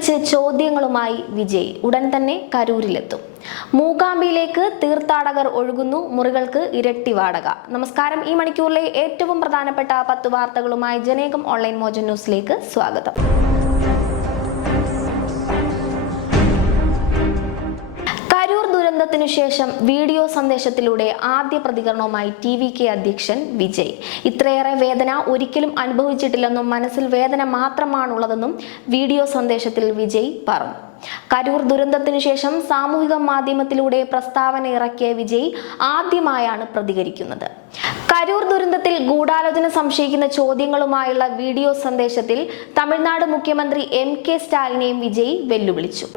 വിളിച്ച് ചോദ്യങ്ങളുമായി വിജയ് ഉടൻ തന്നെ കരൂരിലെത്തും. മൂകാംബിയിലേക്ക് തീർത്ഥാടകർ ഒഴുകുന്നു, മുറികൾക്ക് ഇരട്ടി വാടക. നമസ്കാരം, ഈ മണിക്കൂറിലെ ഏറ്റവും പ്രധാനപ്പെട്ട 10 വാർത്തകളുമായി ജനേകം ഓൺലൈൻ മോജോ ന്യൂസിലേക്ക് സ്വാഗതം. കരൂർ ദുരന്തത്തിനു ശേഷം വീഡിയോ സന്ദേശത്തിലൂടെ ആദ്യ പ്രതികരണവുമായി TVK അധ്യക്ഷൻ വിജയ്. ഇത്രയേറെ വേദന ഒരിക്കലും അനുഭവിച്ചിട്ടില്ലെന്നും മനസ്സിൽ വേദന മാത്രമാണുള്ളതെന്നും വീഡിയോ സന്ദേശത്തിൽ വിജയ് പറഞ്ഞു. കരൂർ ദുരന്തത്തിനു ശേഷം സാമൂഹിക മാധ്യമത്തിലൂടെ പ്രസ്താവന ഇറക്കിയ വിജയ് ആദ്യമായാണ് പ്രതികരിക്കുന്നത്. കരൂർ ദുരന്തത്തിൽ ഗൂഢാലോചന സംശയിക്കുന്ന ചോദ്യങ്ങളുമായുള്ള വീഡിയോ സന്ദേശത്തിൽ തമിഴ്നാട് മുഖ്യമന്ത്രി MK സ്റ്റാലിനെയും വിജയ് വെല്ലുവിളിച്ചു.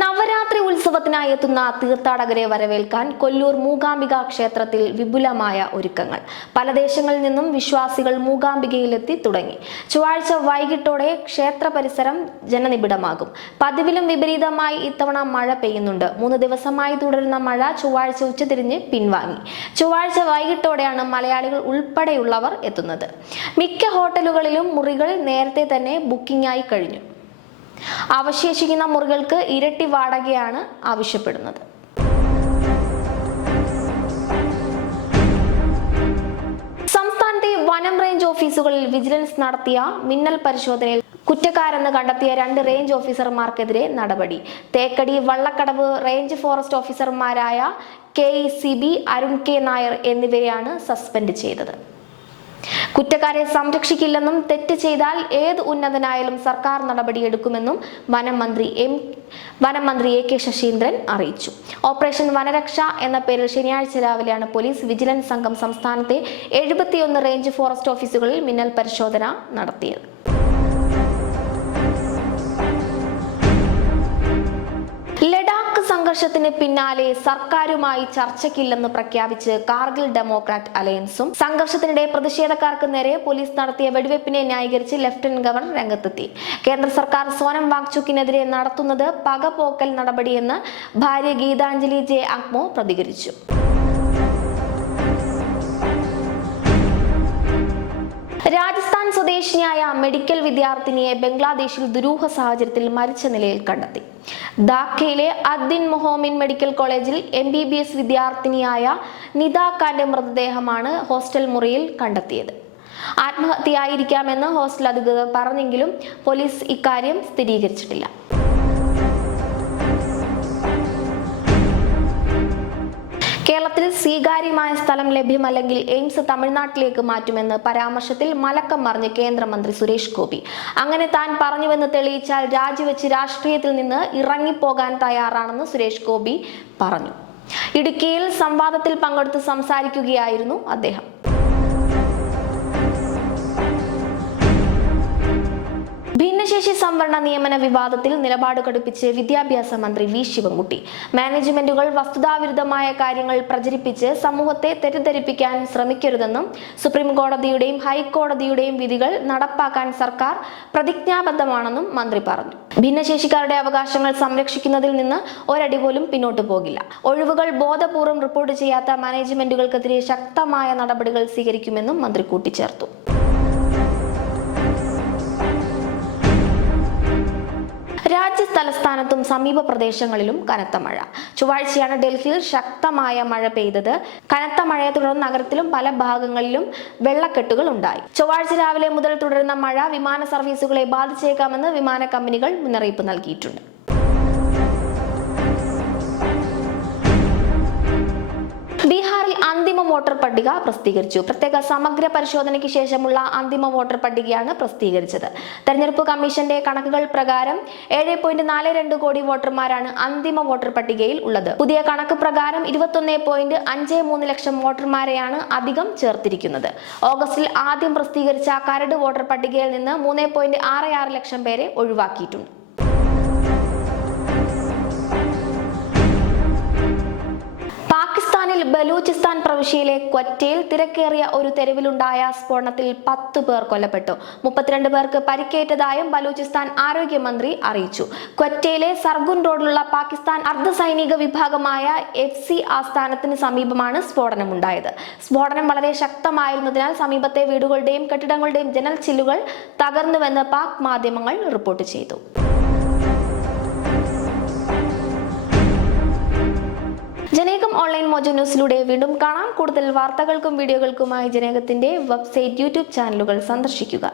നവരാത്രി ഉത്സവത്തിനായി എത്തുന്ന തീർത്ഥാടകരെ വരവേൽക്കാൻ കൊല്ലൂർ മൂകാംബിക ക്ഷേത്രത്തിൽ വിപുലമായ ഒരുക്കങ്ങൾ. പല ദേശങ്ങളിൽ നിന്നും വിശ്വാസികൾ മൂകാംബികയിലെത്തി തുടങ്ങി. ചൊവ്വാഴ്ച വൈകിട്ടോടെ ക്ഷേത്ര പരിസരം ജനനിബിഡമാകും. പതിവിലും വിപരീതമായി ഇത്തവണ മഴ പെയ്യുന്നുണ്ട്. 3 ദിവസമായി തുടരുന്ന മഴ ചൊവ്വാഴ്ച ഉച്ചതിരിഞ്ഞ് പിൻവാങ്ങി. ചൊവ്വാഴ്ച വൈകിട്ടോടെയാണ് മലയാളികൾ ഉൾപ്പെടെയുള്ളവർ എത്തുന്നത്. മിക്ക ഹോട്ടലുകളിലും മുറികൾ നേരത്തെ തന്നെ ബുക്കിംഗായി കഴിഞ്ഞു. അവശേഷിക്കുന്ന മുറികൾക്ക് ഇരട്ടി വാടകയാണ് ആവശ്യപ്പെടുന്നത്. സംസ്ഥാനത്തെ വനം റേഞ്ച് ഓഫീസുകളിൽ വിജിലൻസ് നടത്തിയ മിന്നൽ പരിശോധനയിൽ കുറ്റക്കാരെന്ന് കണ്ടെത്തിയ 2 റേഞ്ച് ഓഫീസർമാർക്കെതിരെ നടപടി. തേക്കടി വള്ളക്കടവ് റേഞ്ച് ഫോറസ്റ്റ് ഓഫീസർമാരായ KECB അരുൺ K നായർ എന്നിവരെയാണ് സസ്പെൻഡ് ചെയ്തത്. കുറ്റക്കാരെ സംരക്ഷിക്കില്ലെന്നും തെറ്റ് ചെയ്താൽ ഏത് ഉന്നതനായാലും സർക്കാർ നടപടിയെടുക്കുമെന്നും വനം മന്ത്രി AK ശശീന്ദ്രൻ അറിയിച്ചു. ഓപ്പറേഷൻ വനരക്ഷ എന്ന പേരിൽ ശനിയാഴ്ച രാവിലെയാണ് പോലീസ് വിജിലൻസ് സംഘം സംസ്ഥാനത്തെ 71 റേഞ്ച് ഫോറസ്റ്റ് ഓഫീസുകളിൽ മിന്നൽ പരിശോധന നടത്തിയത്. ലഡാക്ക് സംഘർഷത്തിന് പിന്നാലെ സർക്കാരുമായി ചർച്ചയ്ക്കില്ലെന്ന് പ്രഖ്യാപിച്ച് കാർഗിൽ ഡെമോക്രാറ്റ് അലയൻസും സംഘർഷത്തിനിടെ പ്രതിഷേധക്കാർക്ക് നേരെ പോലീസ് നടത്തിയ വെടിവെപ്പിനെ ന്യായീകരിച്ച് ലഫ്റ്റനന്റ് ഗവർണർ രംഗത്തെത്തി. കേന്ദ്ര സർക്കാർ സോനം വാങ്ചുക്കിനെതിരെ നടത്തുന്നത് പകപോക്കൽ നടപടിയെന്ന് ഭാര്യ ഗീതാഞ്ജലി J അഗ്മോ പ്രതികരിച്ചു. രാജസ്ഥാൻ സ്വദേശിനിയായ മെഡിക്കൽ വിദ്യാർത്ഥിനിയെ ബംഗ്ലാദേശിൽ ദുരൂഹ സാഹചര്യത്തിൽ മരിച്ച നിലയിൽ കണ്ടെത്തി. ധാക്കയിലെ അദ്ദിൻ മൊഹോമിൻ മെഡിക്കൽ കോളേജിൽ MBBS വിദ്യാർത്ഥിനിയായ നിദ ഖാന്റെ മൃതദേഹമാണ് ഹോസ്റ്റൽ മുറിയിൽ കണ്ടെത്തിയത്. ആത്മഹത്യയായിരിക്കാമെന്ന് ഹോസ്റ്റൽ അധികൃതർ പറഞ്ഞെങ്കിലും പോലീസ് ഇക്കാര്യം സ്ഥിരീകരിച്ചിട്ടില്ല. കേരളത്തിൽ സ്വീകാര്യമായ സ്ഥലം ലഭ്യമല്ലെങ്കിൽ എയിംസ് തമിഴ്നാട്ടിലേക്ക് മാറ്റുമെന്ന് പരാമർശത്തിൽ മലക്കം മറിഞ്ഞ് കേന്ദ്രമന്ത്രി സുരേഷ് ഗോപി. അങ്ങനെ താൻ പറഞ്ഞുവെന്ന് തെളിയിച്ചാൽ രാജിവെച്ച് രാഷ്ട്രീയത്തിൽ നിന്ന് ഇറങ്ങിപ്പോകാൻ തയ്യാറാണെന്ന് സുരേഷ് ഗോപി പറഞ്ഞു. ഇടുക്കിയിൽ സംവാദത്തിൽ പങ്കെടുത്ത് സംസാരിക്കുകയായിരുന്നു അദ്ദേഹം. ഭിന്നശേഷി സംവരണ നിയമന വിവാദത്തിൽ നിലപാട് കടുപ്പിച്ച് വിദ്യാഭ്യാസ മന്ത്രി V ശിവൻകുട്ടി. മാനേജ്മെന്റുകൾ വസ്തുതാവിരുദ്ധമായ കാര്യങ്ങൾ പ്രചരിപ്പിച്ച് സമൂഹത്തെ തെറ്റിദ്ധരിപ്പിക്കാൻ ശ്രമിക്കരുതെന്നും സുപ്രീം കോടതിയുടെയും ഹൈക്കോടതിയുടെയും വിധികൾ നടപ്പാക്കാൻ സർക്കാർ പ്രതിജ്ഞാബദ്ധമാണെന്നും മന്ത്രി പറഞ്ഞു. ഭിന്നശേഷിക്കാരുടെ അവകാശങ്ങൾ സംരക്ഷിക്കുന്നതിൽ നിന്ന് ഒരടി പോലും പിന്നോട്ടു പോകില്ല. ഒഴിവുകൾ ബോധപൂർവം റിപ്പോർട്ട് ചെയ്യാത്ത മാനേജ്മെന്റുകൾക്കെതിരെ ശക്തമായ നടപടികൾ സ്വീകരിക്കുമെന്നും മന്ത്രി കൂട്ടിച്ചേർത്തു. രാജ്യതലസ്ഥാനത്തും സമീപ പ്രദേശങ്ങളിലും കനത്ത മഴ. ചൊവ്വാഴ്ചയാണ് ഡൽഹിയിൽ ശക്തമായ മഴ പെയ്തത്. കനത്ത മഴയെ തുടർന്ന് നഗരത്തിലും പല ഭാഗങ്ങളിലും വെള്ളക്കെട്ടുകൾ ഉണ്ടായി. ചൊവ്വാഴ്ച രാവിലെ മുതൽ തുടരുന്ന മഴ വിമാന സർവീസുകളെ ബാധിച്ചേക്കാമെന്ന് വിമാന കമ്പനികൾ മുന്നറിയിപ്പ് നൽകിയിട്ടുണ്ട്. ബീഹാറിൽ അന്തിമ വോട്ടർ പട്ടിക പ്രസിദ്ധീകരിച്ചു. പ്രത്യേക സമഗ്ര പരിശോധനയ്ക്ക് ശേഷമുള്ള അന്തിമ വോട്ടർ പട്ടികയാണ് പ്രസിദ്ധീകരിച്ചത്. തെരഞ്ഞെടുപ്പ് കമ്മീഷന്റെ കണക്കുകൾ പ്രകാരം 7.42 കോടി വോട്ടർമാരാണ് അന്തിമ വോട്ടർ പട്ടികയിൽ ഉള്ളത്. പുതിയ കണക്ക് പ്രകാരം 21.53 ലക്ഷം വോട്ടർമാരെയാണ് അധികം ചേർത്തിരിക്കുന്നത്. ഓഗസ്റ്റിൽ ആദ്യം പ്രസിദ്ധീകരിച്ച കരട് വോട്ടർ പട്ടികയിൽ നിന്ന് 3.66 ലക്ഷം പേരെ ഒഴിവാക്കിയിട്ടുണ്ട്. പാകിസ്ഥാനിൽ ബലൂചിസ്ഥാൻ പ്രവിശ്യയിലെ ക്വറ്റയിൽ തിരക്കേറിയ ഒരു തെരുവിലുണ്ടായ സ്ഫോടനത്തിൽ 10 പേർ കൊല്ലപ്പെട്ടു. 32 പേർക്ക് പരിക്കേറ്റതായും ബലൂചിസ്ഥാൻ ആരോഗ്യമന്ത്രി അറിയിച്ചു. ക്വറ്റയിലെ സർഗുൻ റോഡിലുള്ള പാകിസ്ഥാൻ അർദ്ധസൈനിക വിഭാഗമായ FC ആസ്ഥാനത്തിന് സമീപമാണ് സ്ഫോടനമുണ്ടായത്. സ്ഫോടനം വളരെ ശക്തമായിരുന്നതിനാൽ സമീപത്തെ വീടുകളുടെയും കെട്ടിടങ്ങളുടെയും ജനൽ ചില്ലുകൾ തകർന്നുവെന്ന് പാക് മാധ്യമങ്ങൾ റിപ്പോർട്ട് ചെയ്തു. ജനേകം ഓൺലൈൻ മോജോ ന്യൂസിലൂടെ വീണ്ടും കാണാം. കൂടുതൽ വാർത്തകൾക്കും വീഡിയോകൾക്കുമായി ജനേകത്തിന്റെ വെബ്സൈറ്റ്, യൂട്യൂബ് ചാനലുകൾ സന്ദർശിക്കുക.